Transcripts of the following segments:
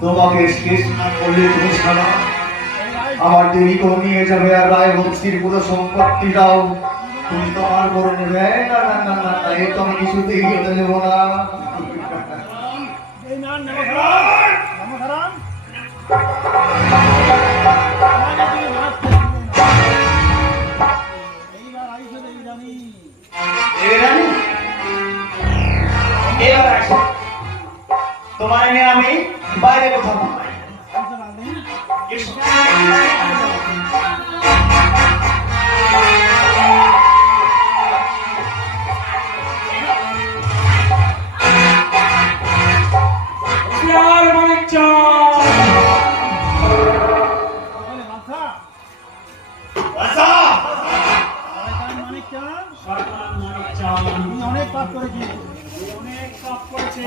তোমাকে শেষ না করলে তুমি ছাড়া আমার দেরি করে নিয়ে যাবে আর রায় বংশীর পুরো সম্পত্তিটাও তুমি তোমার করে নেবে। না না না না না, এ তো আমি কিছুতেই যেতে দেবো না। তোমার নিয়ে আমি বাইরে কোথাও অনেক পাপ করেছি,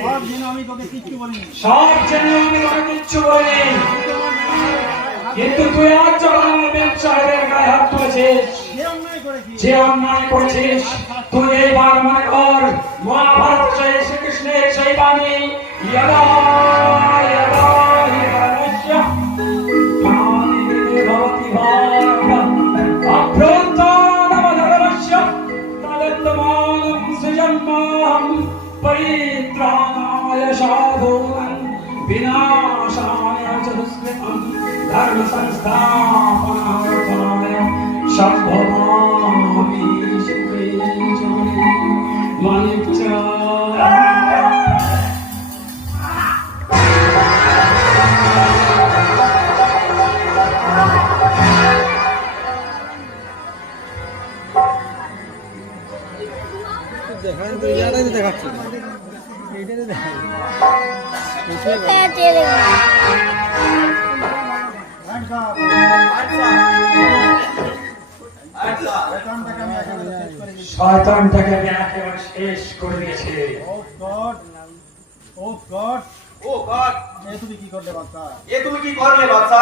সব জেনে আমি তোকে কিচ্ছু বলিনি, কিন্তু তুই আজ যখন আমার ব্যবসায়ের গায়ে হাত তুলেছিস, যে অন্যায় করেছিস, তুই এইবার মনে কর মহাভারত জয় শ্রীকৃষ্ণের সেই বাণী যদা যদা হিরণ্যস্য প্রাণিনে ভবতি ভারতম অভ্যন্তরমধর্মস্য তদত্তমানং সৃজন্মাহং পরিত্রাণায় সাধূনাং विनाशाय च दुष्कृतं धर्म संस्थापनार्थाय सम्भवामि सुखे जने मानिकचा। দেখান তো ইয়ারাই দেখাচ্ছে এইটারে দেখাই শয়তানটাকে আমি একেবারে শেষ করে দিয়েছি। তুমি কি করলে বাচ্চা?